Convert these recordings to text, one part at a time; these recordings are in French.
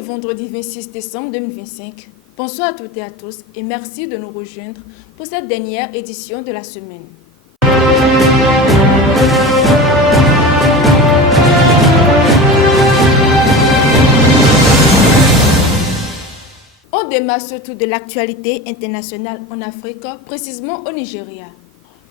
le vendredi 26 décembre 2025. Bonsoir à toutes et à tous et merci de nous rejoindre pour cette dernière édition de la semaine. On démarre surtout de l'actualité internationale en Afrique, précisément au Nigeria.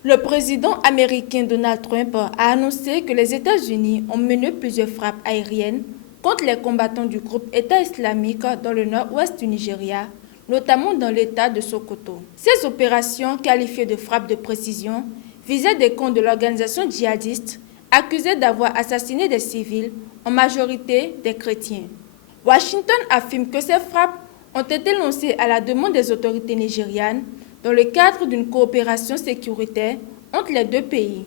Le président américain Donald Trump a annoncé que les États-Unis ont mené plusieurs frappes aériennes contre les combattants du groupe État islamique dans le nord-ouest du Nigeria, notamment dans l'État de Sokoto. Ces opérations, qualifiées de frappes de précision, visaient des camps de l'organisation djihadiste accusés d'avoir assassiné des civils, en majorité des chrétiens. Washington affirme que ces frappes ont été lancées à la demande des autorités nigérianes dans le cadre d'une coopération sécuritaire entre les deux pays.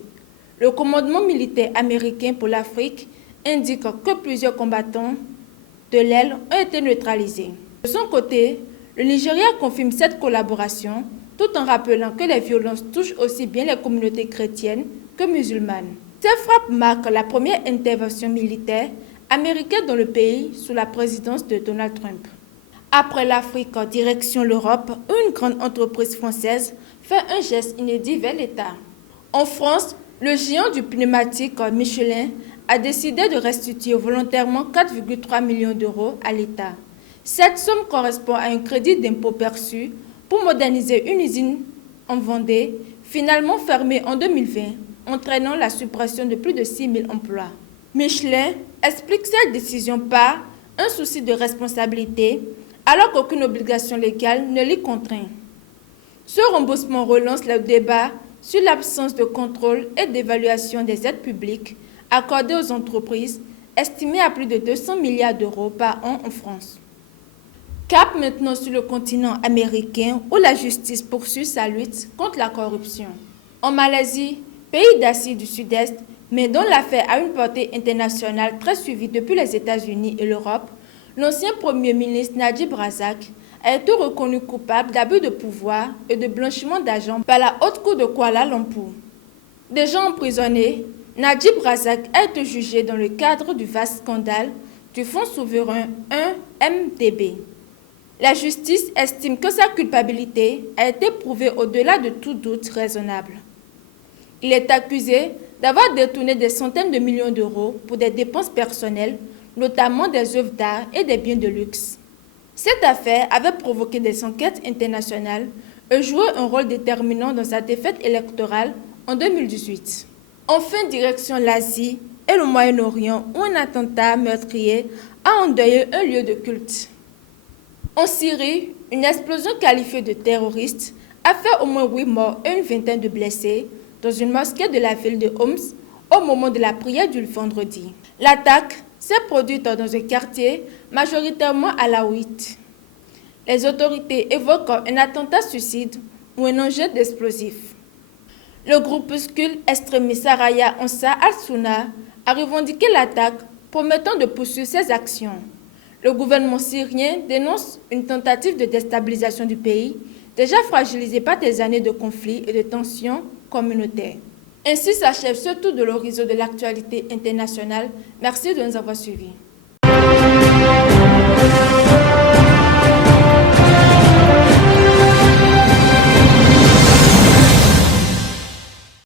Le commandement militaire américain pour l'Afrique indique que plusieurs combattants de l'aile ont été neutralisés. De son côté, le Nigeria confirme cette collaboration tout en rappelant que les violences touchent aussi bien les communautés chrétiennes que musulmanes. Ces frappes marquent la première intervention militaire américaine dans le pays sous la présidence de Donald Trump. Après l'Afrique, direction l'Europe, une grande entreprise française fait un geste inédit vers l'État. En France, le géant du pneumatique Michelin a décidé de restituer volontairement 4,3 millions d'euros à l'État. Cette somme correspond à un crédit d'impôt perçu pour moderniser une usine en Vendée, finalement fermée en 2020, entraînant la suppression de plus de 6 000 emplois. Michelin explique cette décision par un souci de responsabilité, alors qu'aucune obligation légale ne l'y contraint. Ce remboursement relance le débat sur l'absence de contrôle et d'évaluation des aides publiques accordées aux entreprises, estimées à plus de 200 milliards d'euros par an en France. Cap maintenant sur le continent américain où la justice poursuit sa lutte contre la corruption. En Malaisie, pays d'Asie du Sud-Est, mais dont l'affaire a une portée internationale très suivie depuis les États-Unis et l'Europe, l'ancien Premier ministre Najib Razak a été reconnu coupable d'abus de pouvoir et de blanchiment d'argent par la Haute Cour de Kuala Lumpur. Déjà emprisonné, Najib Razak a été jugé dans le cadre du vaste scandale du Fonds souverain 1 MDB. La justice estime que sa culpabilité a été prouvée au-delà de tout doute raisonnable. Il est accusé d'avoir détourné des centaines de millions d'euros pour des dépenses personnelles, notamment des œuvres d'art et des biens de luxe. Cette affaire avait provoqué des enquêtes internationales et joué un rôle déterminant dans sa défaite électorale en 2018. Enfin, direction l'Asie et le Moyen-Orient, où un attentat meurtrier a endeuillé un lieu de culte. En Syrie, une explosion qualifiée de terroriste a fait au moins 8 morts et une vingtaine de blessés dans une mosquée de la ville de Homs au moment de la prière du vendredi. L'attaque s'est produite dans un quartier majoritairement alaouite. Les autorités évoquent un attentat suicide ou un engin d'explosifs. Le groupuscule extrémiste Saraya Ansar al-Sunna a revendiqué l'attaque, promettant de poursuivre ses actions. Le gouvernement syrien dénonce une tentative de déstabilisation du pays, déjà fragilisé par des années de conflits et de tensions communautaires. Ainsi s'achève ce tour de l'horizon de l'actualité internationale. Merci de nous avoir suivis.